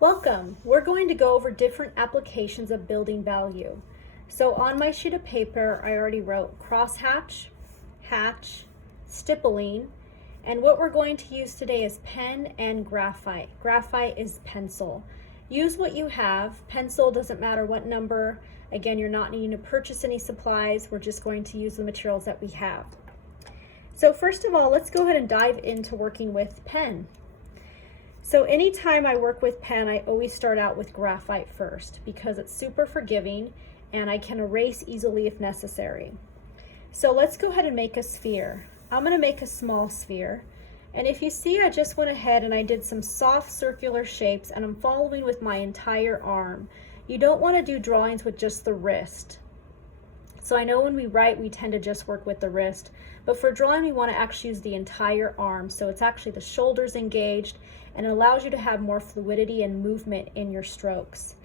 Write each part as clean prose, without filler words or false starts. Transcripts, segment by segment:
Welcome! We're going to go over different applications of building value. So on my sheet of paper, I already wrote crosshatch, hatch, stippling, and what we're going to use today is pen and graphite. Graphite is pencil. Use what you have. Pencil doesn't matter what number. Again, you're not needing to purchase any supplies. We're just going to use the materials that we have. So first of all, let's go ahead and dive into working with pen. So anytime I work with pen, I always start out with graphite first because it's super forgiving and I can erase easily if necessary. So let's go ahead and make a sphere. I'm going to make a small sphere. And if you see, I just went ahead and I did some soft circular shapes and I'm following with my entire arm. You don't want to do drawings with just the wrist. So I know when we write, we tend to just work with the wrist, but for drawing, we want to actually use the entire arm. So it's actually the shoulders engaged and it allows you to have more fluidity and movement in your strokes.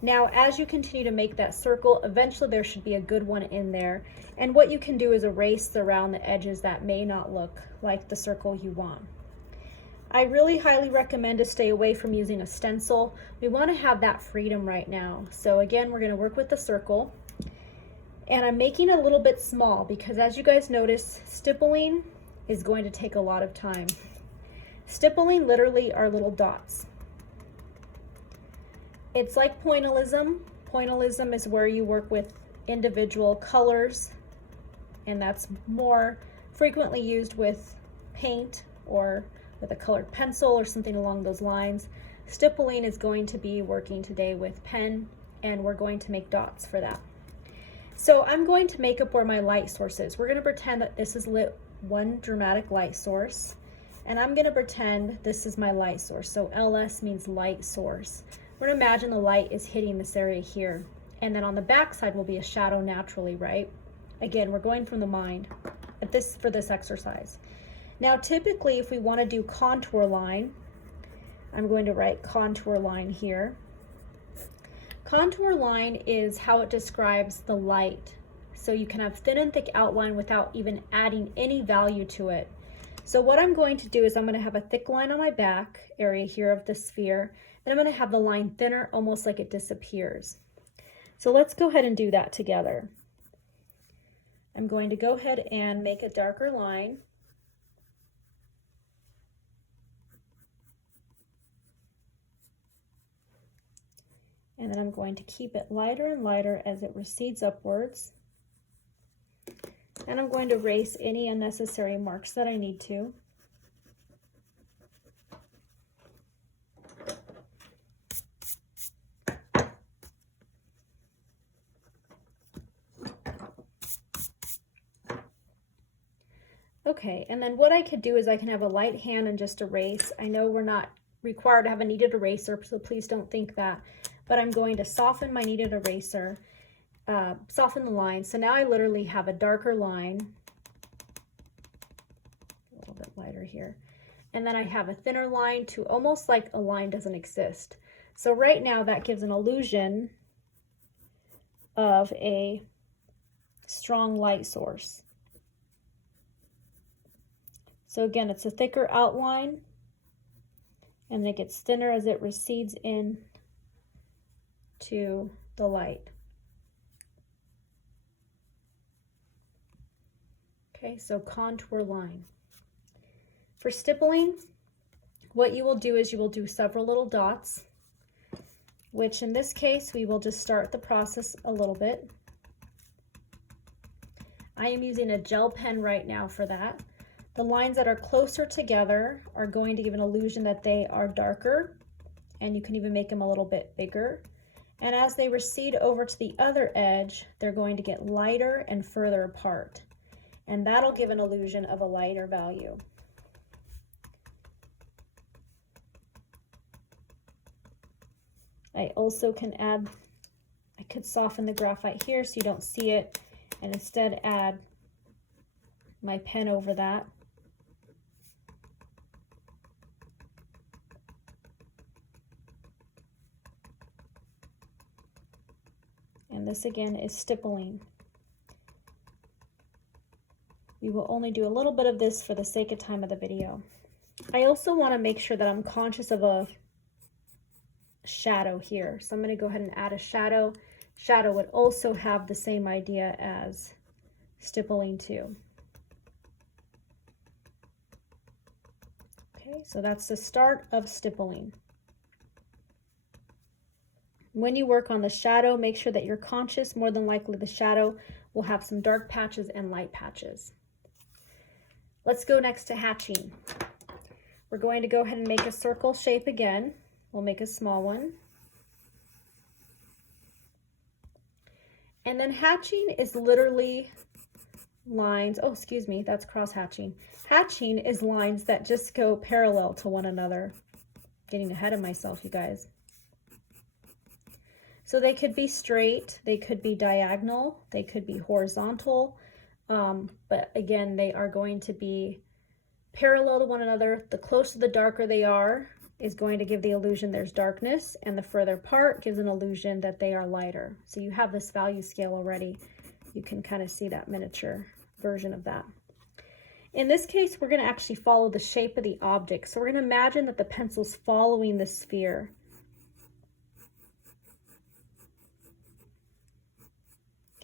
Now, as you continue to make that circle, eventually there should be a good one in there. And what you can do is erase around the edges that may not look like the circle you want. I really highly recommend to stay away from using a stencil. We want to have that freedom right now. So again, we're going to work with the circle. And I'm making it a little bit small because as you guys notice, stippling is going to take a lot of time. Stippling literally are little dots. It's like pointillism. Pointillism is where you work with individual colors, and that's more frequently used with paint or with a colored pencil or something along those lines. Stippling is going to be working today with pen, and we're going to make dots for that. So I'm going to make up where my light source is. We're going to pretend that this is lit one dramatic light source, and I'm going to pretend this is my light source. So LS means light source. We're going to imagine the light is hitting this area here, and then on the back side will be a shadow naturally, right? Again, we're going from the mind for this exercise. Now, typically, if we want to do contour line, I'm going to write contour line here. Contour line is how it describes the light. So you can have thin and thick outline without even adding any value to it. So what I'm going to do is I'm going to have a thick line on my back area here of the sphere. Then I'm going to have the line thinner, almost like it disappears. So let's go ahead and do that together. I'm going to go ahead and make a darker line. And then I'm going to keep it lighter and lighter as it recedes upwards. And I'm going to erase any unnecessary marks that I need to. Okay, and then what I could do is I can have a light hand and just erase. I know we're not required to have a kneaded eraser, so please don't think that. But I'm going to soften my kneaded eraser, soften the line. So now I literally have a darker line, a little bit lighter here. And then I have a thinner line to almost like a line doesn't exist. So right now that gives an illusion of a strong light source. So again, it's a thicker outline and it gets thinner as it recedes in to the light. Okay, so contour line. For stippling, what you will do is you will do several little dots, which in this case, we will just start the process a little bit. I am using a gel pen right now for that. The lines that are closer together are going to give an illusion that they are darker, and you can even make them a little bit bigger. And as they recede over to the other edge, they're going to get lighter and further apart. And that'll give an illusion of a lighter value. I also can add, I could soften the graphite here so you don't see it, and instead add my pen over that. And this again is stippling. We will only do a little bit of this for the sake of time of the video. I also want to make sure that I'm conscious of a shadow here. So I'm going to go ahead and add a shadow. Shadow would also have the same idea as stippling too. Okay, so that's the start of stippling. When you work on the shadow, make sure that you're conscious. More than likely the shadow will have some dark patches and light patches. Let's go next to hatching. We're going to go ahead and make a circle shape again. We'll make a small one. And then hatching is literally lines, oh, excuse me, that's cross hatching. Hatching is lines that just go parallel to one another. Getting ahead of myself, you guys. So they could be straight, they could be diagonal, they could be horizontal, but again, they are going to be parallel to one another. The closer, the darker they are, is going to give the illusion there's darkness, and the further apart gives an illusion that they are lighter. So you have this value scale already. You can kind of see that miniature version of that. In this case, we're going to actually follow the shape of the object. So we're going to imagine that the pencil's following the sphere.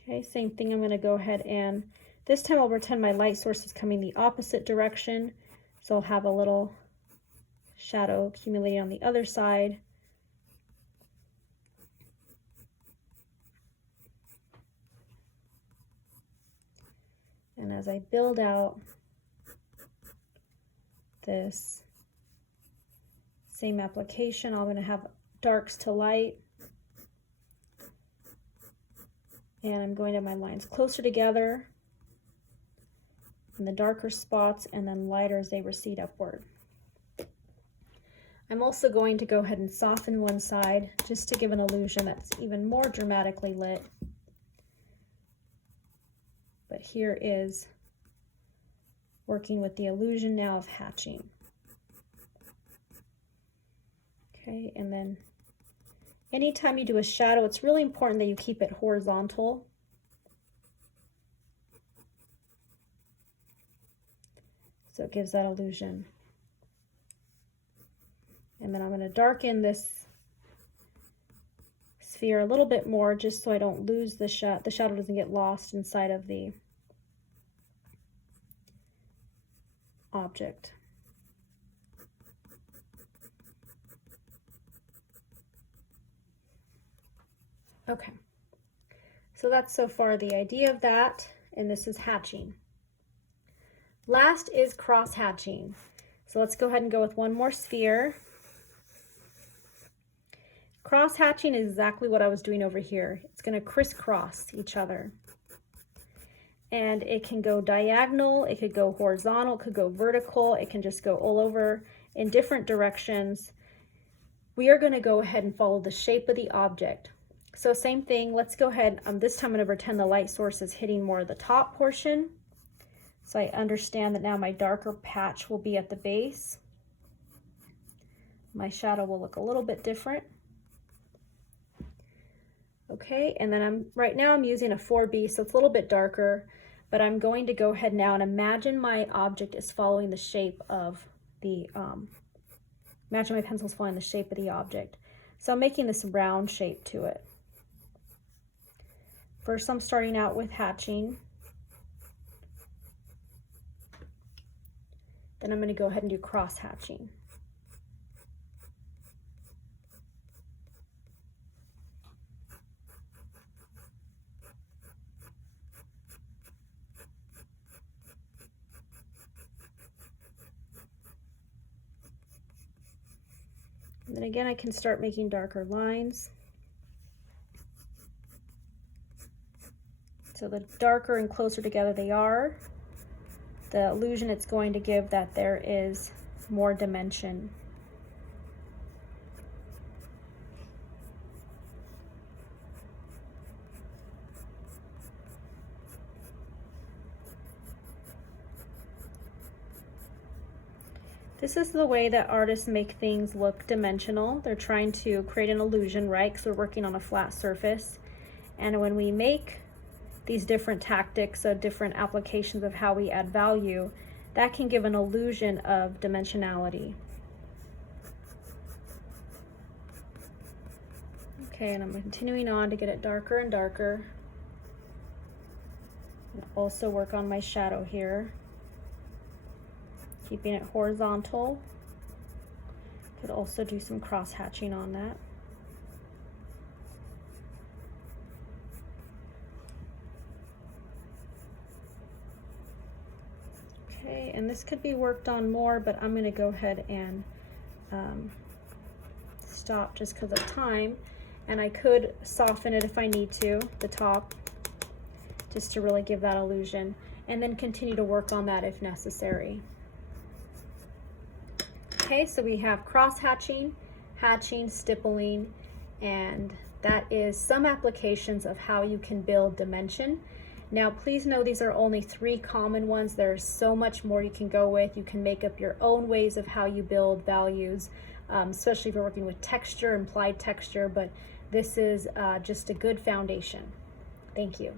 Okay, same thing. I'm going to go ahead and this time I'll pretend my light source is coming the opposite direction. So I'll have a little shadow accumulating on the other side. And as I build out this same application, I'm going to have darks to light. And I'm going to have my lines closer together in the darker spots and then lighter as they recede upward. I'm also going to go ahead and soften one side just to give an illusion that's even more dramatically lit. But here is working with the illusion now of hatching. Okay, and then anytime you do a shadow, it's really important that you keep it horizontal. So it gives that illusion. And then I'm going to darken this sphere a little bit more just so I don't lose the shadow. The shadow doesn't get lost inside of the object. Okay, so that's so far the idea of that, and this is hatching. Last is cross hatching. So let's go ahead and go with one more sphere. Cross hatching is exactly what I was doing over here. It's going to crisscross each other. And it can go diagonal, it could go horizontal, it could go vertical, it can just go all over in different directions. We are going to go ahead and follow the shape of the object. So same thing, let's go ahead, this time I'm going to pretend the light source is hitting more of the top portion. So I understand that now my darker patch will be at the base. My shadow will look a little bit different. Okay, and then right now I'm using a 4B, so it's a little bit darker, but I'm going to go ahead now and imagine my object is following the shape of the, imagine my pencil is following the shape of the object. So I'm making this round shape to it. First, I'm starting out with hatching. Then I'm going to go ahead and do cross hatching. And then again, I can start making darker lines. So the darker and closer together they are, the illusion it's going to give that there is more dimension. This is the way that artists make things look dimensional. They're trying to create an illusion, right? Because we're working on a flat surface. And when we make these different tactics of different applications of how we add value, that can give an illusion of dimensionality. Okay, and I'm continuing on to get it darker and darker. And also work on my shadow here, keeping it horizontal. Could also do some cross hatching on that. Okay, and this could be worked on more, but I'm going to go ahead and stop just because of time. And I could soften it if I need to, the top, just to really give that illusion, and then continue to work on that if necessary. Okay, so we have cross hatching, hatching, stippling, and that is some applications of how you can build dimension. Now, please know these are only 3 common ones. There's so much more you can go with. You can make up your own ways of how you build values, especially if you're working with texture, implied texture, but this is just a good foundation. Thank you.